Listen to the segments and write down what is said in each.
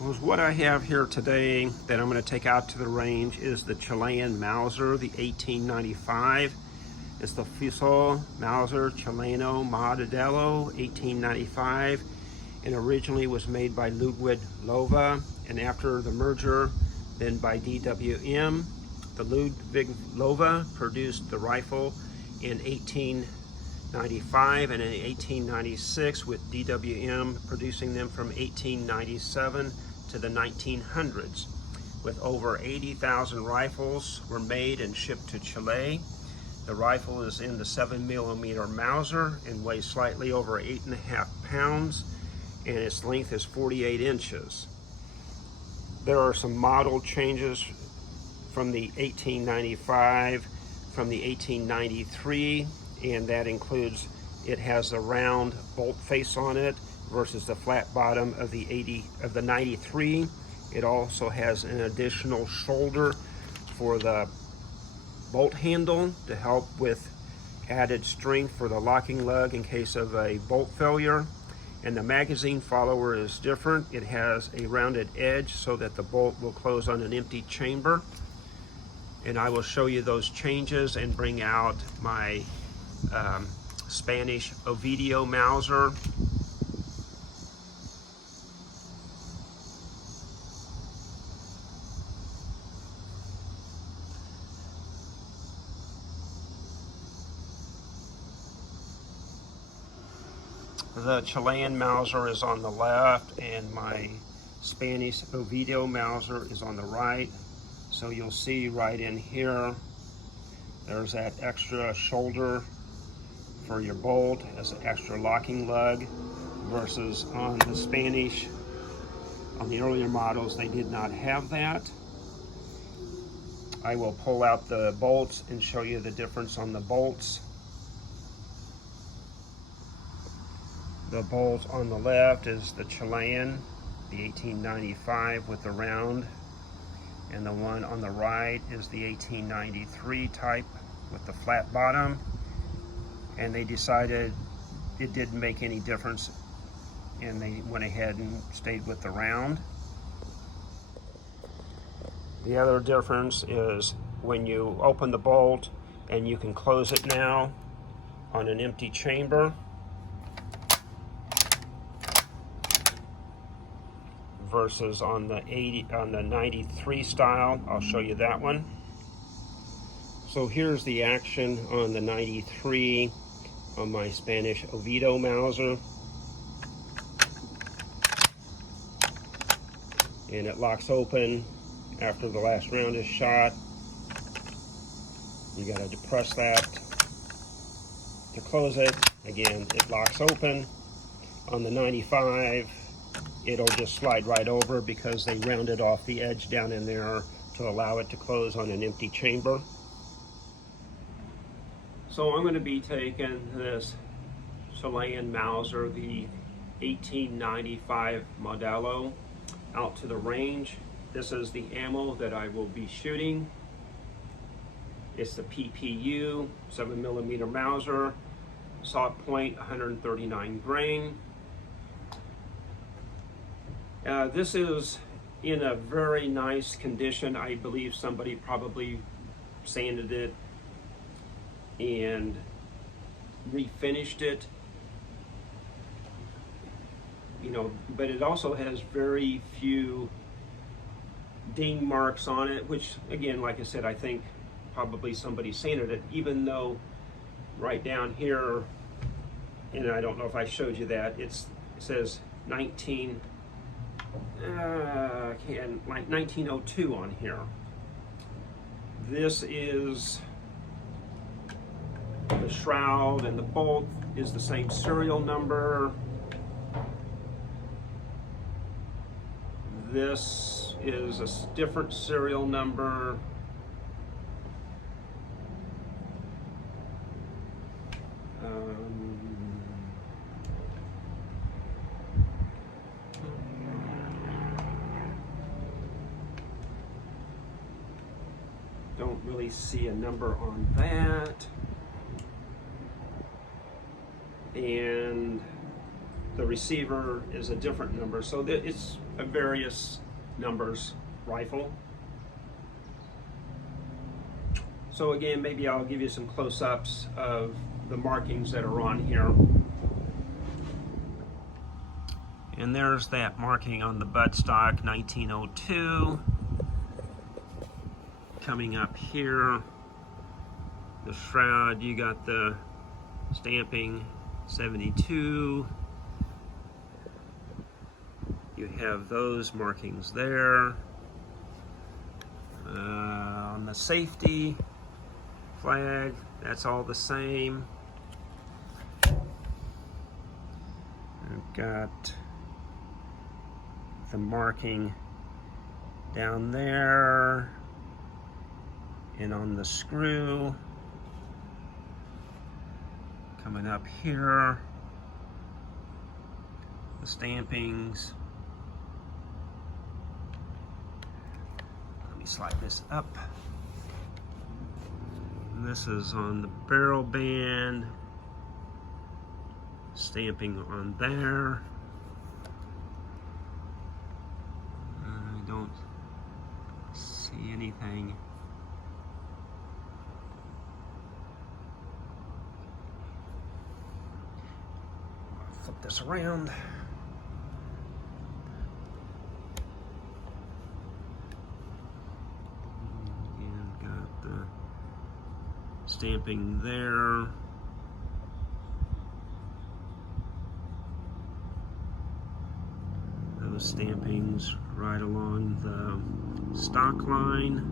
Well, what I have here today that I'm going to take out to the range is the Chilean Mauser, the 1895. It's the Mauser Chileno Modelo 1895, and originally was made by Ludwig Lova, and after the merger then by DWM. The Ludwig Lova produced the rifle in 1895 and in 1896, with DWM producing them from 1897 to the 1900s. With over 80,000 rifles were made and shipped to Chile. The rifle is in the 7mm Mauser and weighs slightly over 8.5 pounds, and its length is 48 inches. There are some model changes from the 1895, from the 1893, and that includes it has a round bolt face on it versus the flat bottom of the 93. It also has an additional shoulder for the bolt handle to help with added strength for the locking lug in case of a bolt failure. And the magazine follower is different. It has a rounded edge so that the bolt will close on an empty chamber. And I will show you those changes and bring out my Spanish Ovidio Mauser. The Chilean Mauser is on the left and my Spanish Ovidio Mauser is on the right. So you'll see right in here, there's that extra shoulder for your bolt as an extra locking lug, versus on the Spanish, on the earlier models, they did not have that. I will pull out the bolts and show you the difference on the bolts. The bolt on the left is the Chilean, the 1895 with the round, and the one on the right is the 1893 type with the flat bottom. And they decided it didn't make any difference, and they went ahead and stayed with the round. The other difference is when you open the bolt, and you can close it now on an empty chamber, versus on the 93 style. I'll show you that one. So here's the action on the 93 on my Spanish Ovidio Mauser. And it locks open after the last round is shot. You gotta depress that to close it. Again, it locks open. On the 95, it'll just slide right over because they rounded off the edge down in there to allow it to close on an empty chamber. So I'm going to be taking this Chilean Mauser, the 1895 Modelo, out to the range. This is the ammo that I will be shooting. It's the PPU 7mm Mauser, salk point 139 grain. This is in a very nice condition. I believe somebody probably sanded it and refinished it, you know, but it also has very few ding marks on it, which again, like I said, I think probably somebody sanded it, even though right down here, and I don't know if I showed you that, it says 1902 on here. This is the shroud, and the bolt is the same serial number. This is a different serial number. Don't really see a number on that. And The receiver is a different number, so it's a various numbers rifle. So again, maybe I'll give you some close-ups of the markings that are on here. And there's that marking on the buttstock, 1902. Coming up here, the shroud, you got the stamping 72. You have those markings there. On the safety flag, that's all the same. I've got the marking down there and on the screw. Coming up here, the stampings. Let me slide this up. And this is on the barrel band. Stamping on there. I don't see anything. Flip this around. And got the stamping there. Those stampings right along the stock line.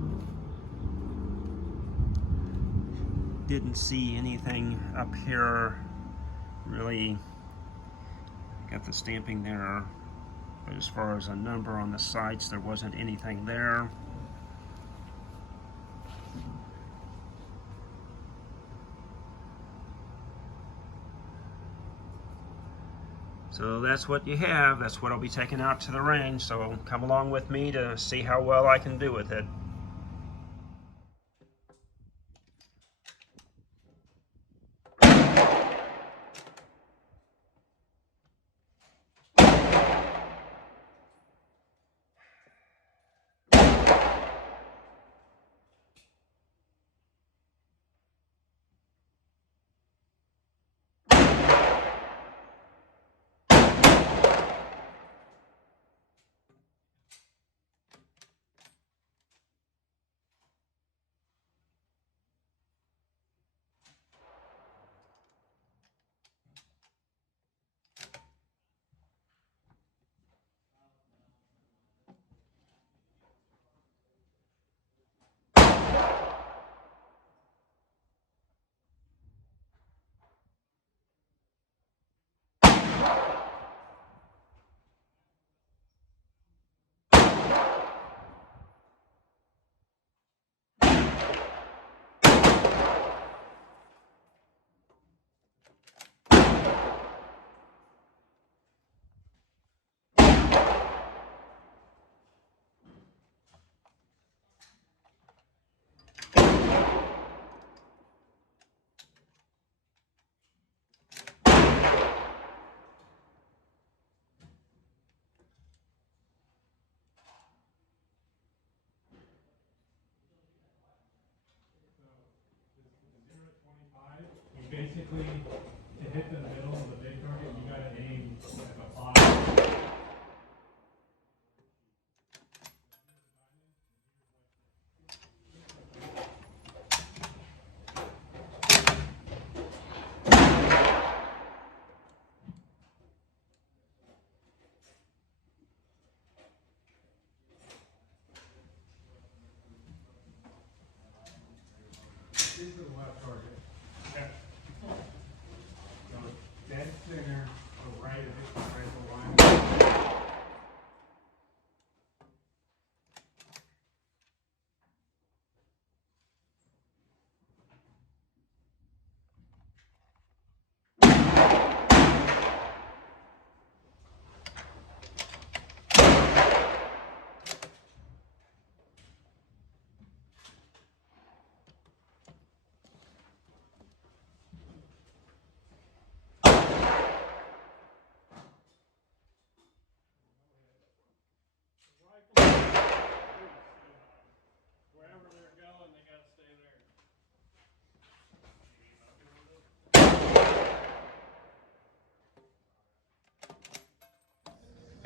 Didn't see anything up here really. Got the stamping there, but as far as a number on the sights, there wasn't anything there. So that's what you have. That's what I'll be taking out to the range. So come along with me to see how well I can do with it.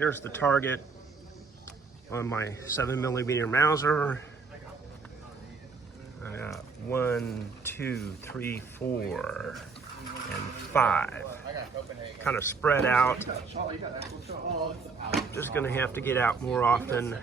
Here's the target on my 7mm Mauser. I got 1, 2, 3, 4, and 5. Kind of spread out. Just gonna have to get out more often